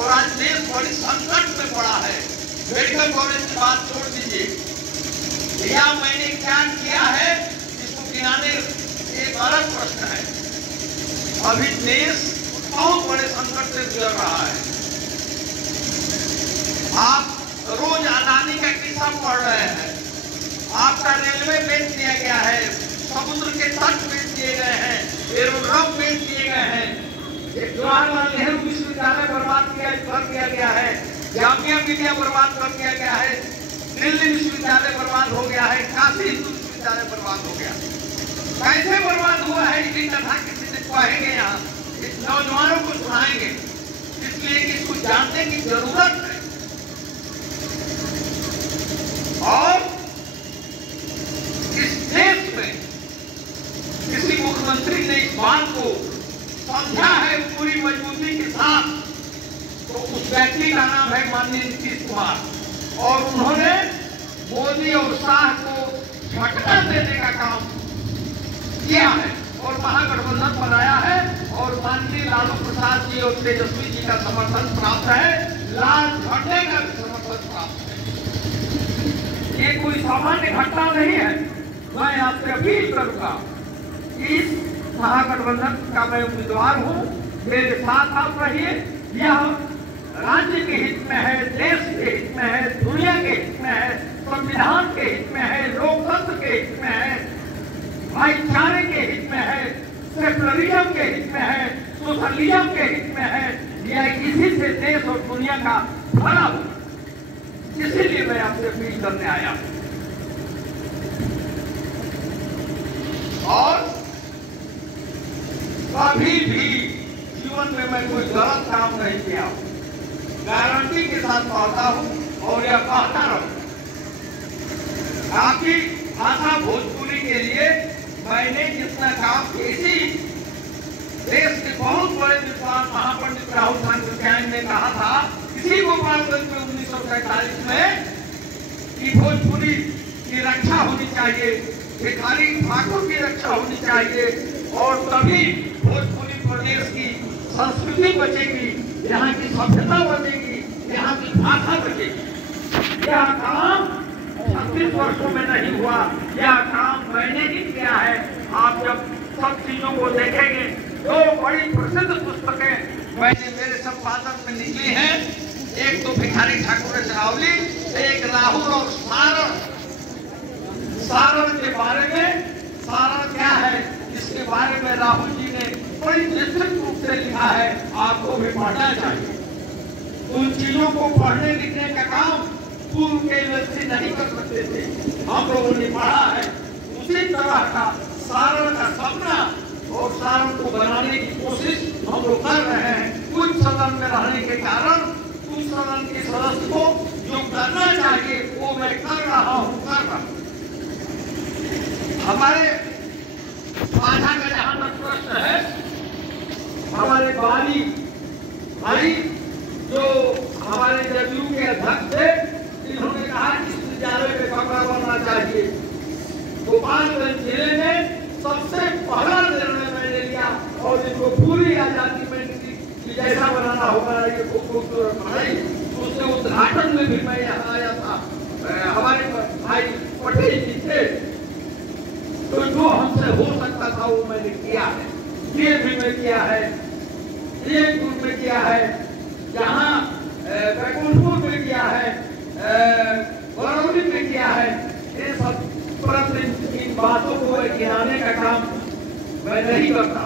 और आज देश बड़ी संकट में पड़ा है। मेडिकल कॉलेज की बात छोड़ दीजिए, या मैंने क्या किया है इसको गिनाने एक अलग प्रश्न है। अभी देश बहुत बड़े संकट से गुजर रहा है। आप रोज अदानी का किस्सा पढ़ रहे हैं, आपका रेलवे बेच दिया गया है, समुद्र के तट बेच दिए गए हैं, एरोड्रम बेच दिए गए हैं, जवाहरलाल नेहरू विश्वविद्यालय बर्बाद कर दिया गया है, जामिया मिलिया बर्बाद कर दिया गया है, दिल्ली विश्वविद्यालय बर्बाद हो गया है, काशी हिंदू विश्वविद्यालय बर्बाद हो गया। कैसे बर्बाद हुआ है इसकी कथा किसी ने कहेंगे, यहाँ इस नौजवानों को सुनाएंगे, इसलिए कि इसको जानने की जरूरत है। और इस देश में किसी मुख्यमंत्री ने इस बात को समझा है पूरी मजबूती के साथ, तो उस व्यक्ति का नाम है माननीय नीतीश कुमार। और उन्होंने मोदी और शाह को झटका देने का काम किया है और महागठबंधन बनाया है, और माननीय लालू प्रसाद जी और तेजस्वी जी का समर्थन प्राप्त है, लाल झंडे का भी समर्थन प्राप्त है। ये कोई सामान्य घटना नहीं है। मैं आपसे अपील करूंगा, इस महागठबंधन का मैं उम्मीदवार हूं, मेरे साथ आप रहिए। यह राज्य के हित में है, देश के हित में है, दुनिया के हित में है, संविधान के हित में है, लोकतंत्र के हित में है, भाईचारे के हित में है, सेकुलरिज्म के हित में है, सोशलिज्म के हित में है। यह इसी से देश और दुनिया का भला हो, इसीलिए मैं आपसे अपील करने आया हूं। और कभी भी जीवन में मैं कोई गलत काम नहीं किया, गारंटी के साथ कहता हूं और यह कहता रहूं। आपकी भाषा भोजपुरी के लिए मैंने जितना काम इसी देश के बहुत बड़े विद्वान महापंडित राहुल सांकृत्यायन ने कहा था, इसी गोपालगंज में 1947 में कि भोजपुरी की रक्षा होनी चाहिए, भिखारी ठाकुर की रक्षा होनी चाहिए, और तभी भोजपुरी प्रदेश की संस्कृति बचेगी, यहाँ की सभ्यता बचेगी, यहाँ की भाषा बचेगी। यह काम 36 वर्षों में नहीं हुआ, यह काम मैंने ही किया है। आप जब सब चीजों को देखेंगे, दो बड़ी प्रसिद्ध पुस्तकें मैंने मेरे संपादन में निकली हैं, एक तो भिखारी ठाकुर चरावली, एक राहुल और सारण। सारण के बारे में, सारण क्या है इसके बारे में राहुल जी ने बड़ी निश्चित रूप से लिखा है, आपको भी पढ़ना चाहिए। उन चीजों को पढ़ने लिखने का काम पूर्व के व्यक्ति नहीं कर सकते थे, हम लोगों ने पढ़ा है। उसी तरह का सारण का सपना और सारण को बनाने की कोशिश हम लोग कर रहे हैं। कुछ सदन में रहने के कारण कुछ सदन के सदस्य को जो करना चाहिए वो मैं कर रहा हूँ। हमारे साझा का जहां तक प्रश्न है, हमारे बाली भाई जो हमारे जदयू के अध्यक्ष थे, इन्होंने कहा कि इस विद्यालय में कमरा बनना चाहिए। गोपालगंज जिले में सबसे पहला निर्णय मैंने लिया और इनको पूरी आजादी में जैसा बनाना होगा, ये खूबसूरत बनाई। उसके उद्घाटन में भी मैं यहाँ आया था, हमारे भाई पटेल जी थे, तो जो हमसे हो सकता था वो मैंने किया है। ये भी मैं किया है, जयपुर में किया है, यहाँ बैकुंठपुर में किया है, बरौनी में किया है। ये सब इन बातों को गिनाने का काम मैं नहीं करता।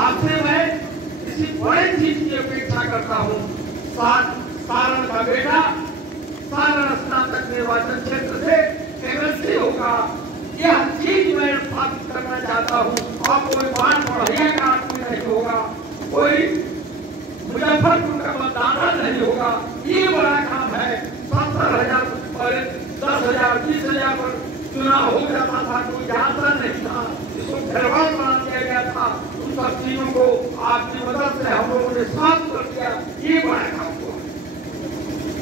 आपसे मैं किसी बड़े चीज की अपेक्षा करता हूँ। सारण का बेटा सारण स्नातक निर्वाचन क्षेत्र से एमएलसी होगा, यह चीज मैं स्थापित करना चाहता हूँ। और कोई बात बढ़िया का आदमी नहीं होगा, कोई मुजफ्फरपुर का मतदाता नहीं होगा। ये बड़ा काम है। 70,000 पर 10,000 20,000 पर चुनाव हो जाता था, कोई जानता नहीं था, इसको घरवाल बना दिया गया था। उन सब चीजों को आपकी मदद से हम लोगों ने साफ कर दिया। ये बड़ा काम हुआ।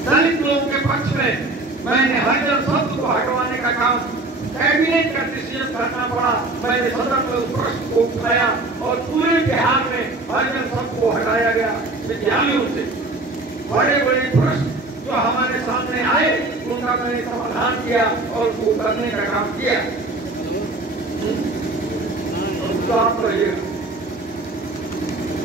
दलित लोगों के पक्ष में मैंने हरिजन शब्द को हटवाने का काम कैबिनेट का डिसीजन करना पड़ा। मैंने सदन में उस प्रश्न को उठाया और पूरे बिहार में हरिजन शब्द को हटाया गया विद्यालयों से। बड़े बड़े प्रश्न जो हमारे सामने आए उनका मैंने समाधान किया और उसको करने का काम किया। तो आप कहिए,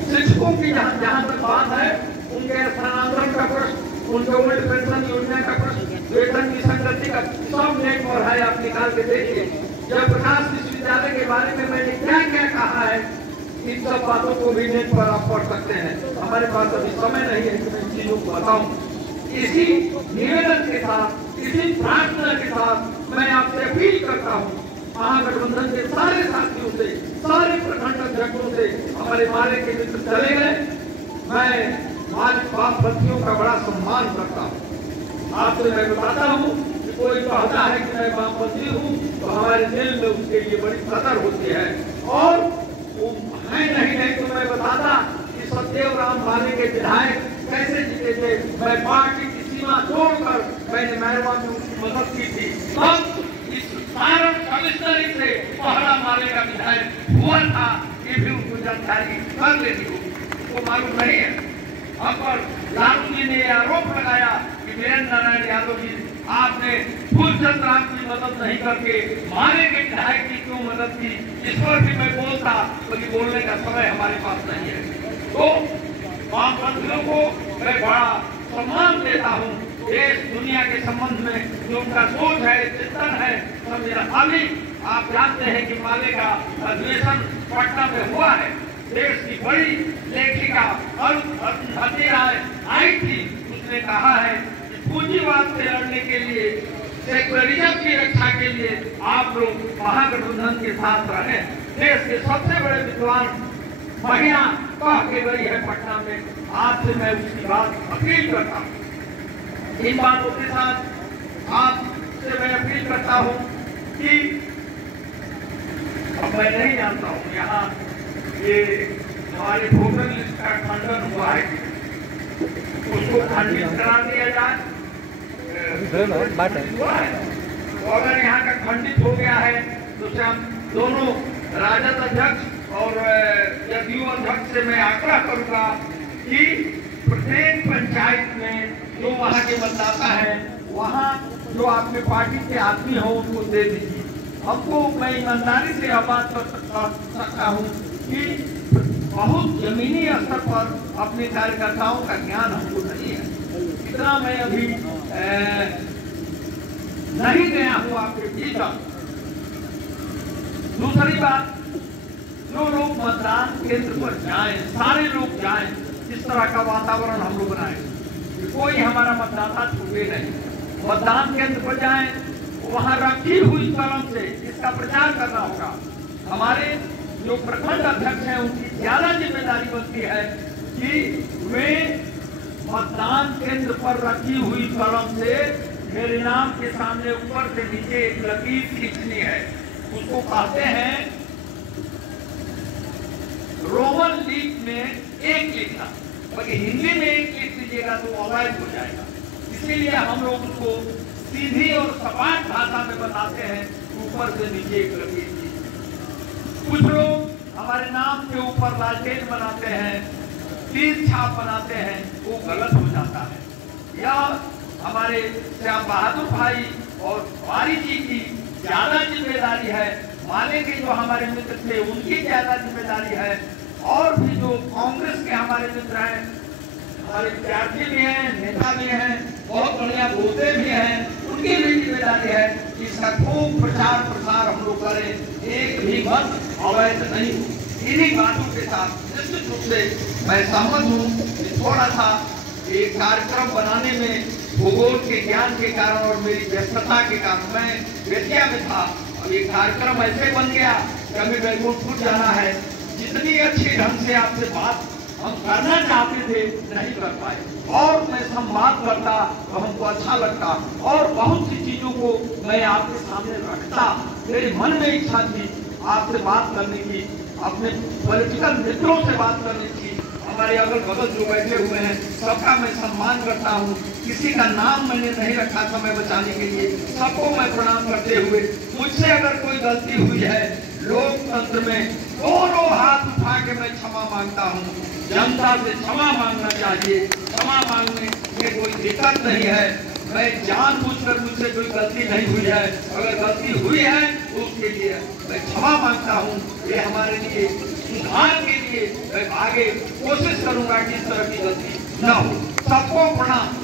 शिक्षकों की जहाँ तक बात है, उनके स्थानांतरण का प्रश्न, उनके ओल्ड पेंशन योजना का प्रश्न, वेतन की संगति का सब नेट पर है, आप निकाल के देखिए। जयप्रकाश विश्वविद्यालय के बारे में मैंने क्या क्या कहा है, इन सब बातों को भी नेट पर आप पढ़ सकते हैं। हमारे पास अभी समय नहीं है कि मैं इन चीजों को बताऊं। इसी निवेदन के साथ, इसी प्रार्थना के साथ मैं आपसे अपील करता हूँ, महागठबंधन के सारे साथियों से, सारे प्रखंड अध्यक्षों से, हमारे माले के मित्र चले गए, मैं वामपंथियों का बड़ा सम्मान करता हूँ। आपसे मैं बताता हूँ कि कोई कहता है कि मैं वामपंथी हूँ तो हमारे दिल में उसके लिए बड़ी कदर होती है, और वो है नहीं तो मैं बताता कि सत्यदेव राम माले के विधायक कैसे जीते थे। मैं पार्टी की सीमा तोड़कर मैंने मैरवा में उनकी मदद की थी। अब इस सारण कमिश्नरी से पहला माले का विधायक हुआ था, ये भी उनको जानकारी कर लेनी होगी, वो मालूम नहीं है। अब पर लालू जी ने आरोप लगाया कि वीरेंद्र नारायण यादव जी आपने फूलचंद राम की मदद नहीं करके माले के विधायक की क्यों मदद की। इस पर भी मैं बोलता, क्योंकि बोलने का समय हमारे पास नहीं है। तो वामपंथियों को मैं बड़ा सम्मान देता हूँ। देश दुनिया के संबंध में जो उनका सोच है, चिंतन है, सब मेरा। अभी आप जानते हैं कि माले का अधिवेशन पटना में हुआ है। देश की बड़ी लेखिका अरुंधति राय आई थी, उसने कहा है कि पूंजीवाद से लड़ने के लिए, सेक्युलरिज्म की रक्षा के लिए आप लोग महागठबंधन के साथ रहे। देश के सबसे बड़े विद्वान महिला कह के गई है पटना में। आपसे मैं उसकी बात अपील करता हूँ। इन बातों के साथ आपसे मैं अपील करता हूँ कि अब मैं नहीं जानता हूँ यहाँ ये हमारे वोटर लिस्ट का खंडन हुआ है, उसको खंडित करा दिया जाए। तो अगर यहाँ का खंडित हो गया है तो हम दोनों राजद अध्यक्ष और जदयू अध्यक्ष से मैं आग्रह करूंगा कि प्रत्येक पंचायत में जो वहाँ के मतदाता है, वहाँ जो आपके पार्टी के आदमी हो उनको दे दीजिए। हमको, मैं ईमानदारी से बात कर सकता हूँ कि बहुत जमीनी स्तर पर अपने कार्यकर्ताओं का ज्ञान हमको नहीं है। इतना मैं अभी नहीं गया हूँ आपके भीतर। दूसरी बात, जो लोग मतदान केंद्र पर जाएं, सारे लोग जाएं, इस तरह का वातावरण हम लोग बनाएं कि कोई हमारा मतदाता छूटे नहीं। मतदान केंद्र पर जाएं, वहां रखी हुई कलम से इसका प्रचार करना होगा। हमारे जो प्रखंड अध्यक्ष हैं उनकी ज्यादा जिम्मेदारी बनती है कि वे मतदान केंद्र पर रखी हुई कलम से मेरे नाम के सामने ऊपर से नीचे एक लकीर खींचनी है। उसको कहते हैं रोमन लीग में एक लिखना, बाकी हिंदी में एक लिख दीजिएगा तो अवैध हो जाएगा। इसीलिए हम लोग उसको सीधी और सपाट भाषा में बताते हैं, ऊपर से नीचे एक लकीर। कुछ लोग हमारे नाम के ऊपर लालटेन बनाते हैं, तीर छाप बनाते हैं, वो गलत हो जाता है। यह हमारे श्याम बहादुर भाई और वारी जी की ज्यादा जिम्मेदारी है। माले के जो हमारे मित्र थे उनकी ज्यादा जिम्मेदारी है, और भी जो कांग्रेस के हमारे मित्र हैं, हमारे विद्यार्थी भी हैं, नेता भी हैं, बहुत बढ़िया बोलते भी हैं, उनकी भी जिम्मेदारी है कि इसका खूब प्रचार प्रसार हम लोग करें, एक भी मत अवैध नहीं। इन्हीं बातों के साथ निश्चित रूप से मैं सहमत हूँ। थोड़ा सा एक कार्यक्रम बनाने में भूगोल के ज्ञान के कारण और मेरी व्यस्तता के कारण मैं बेतिया में था, और ये कार्यक्रम ऐसे बन गया कि अभी बैकुंठपुर जाना है। जितनी अच्छी ढंग से आपसे बात हम करना चाहते थे नहीं कर पाए, और मैं संवाद करता तो हमको अच्छा लगता, और बहुत सी चीजों को मैं आपके सामने रखता। मेरे मन में इच्छा थी आपसे बात करने की, अपने पॉलिटिकल मित्रों से बात करने की। हमारे अगल बगल जो बैठे हुए हैं सबका मैं सम्मान करता हूँ। किसी का नाम मैंने नहीं रखा समय बचाने के लिए, सबको मैं प्रणाम करते हुए, मुझसे अगर कोई गलती हुई है लोकतंत्र में दोनों हाथ उठा के मैं क्षमा मांगता हूँ। जनता से क्षमा मांगना चाहिए। क्षमा मांगने में कोई दिक्कत नहीं है। मैं जानबूझकर मुझसे कोई गलती नहीं हुई है, अगर गलती हुई है तो उसके लिए मैं क्षमा मांगता हूँ। ये हमारे लिए सुधार के लिए मैं आगे कोशिश करूंगा कि इस तरह की गलती न हो। सबको प्रणाम।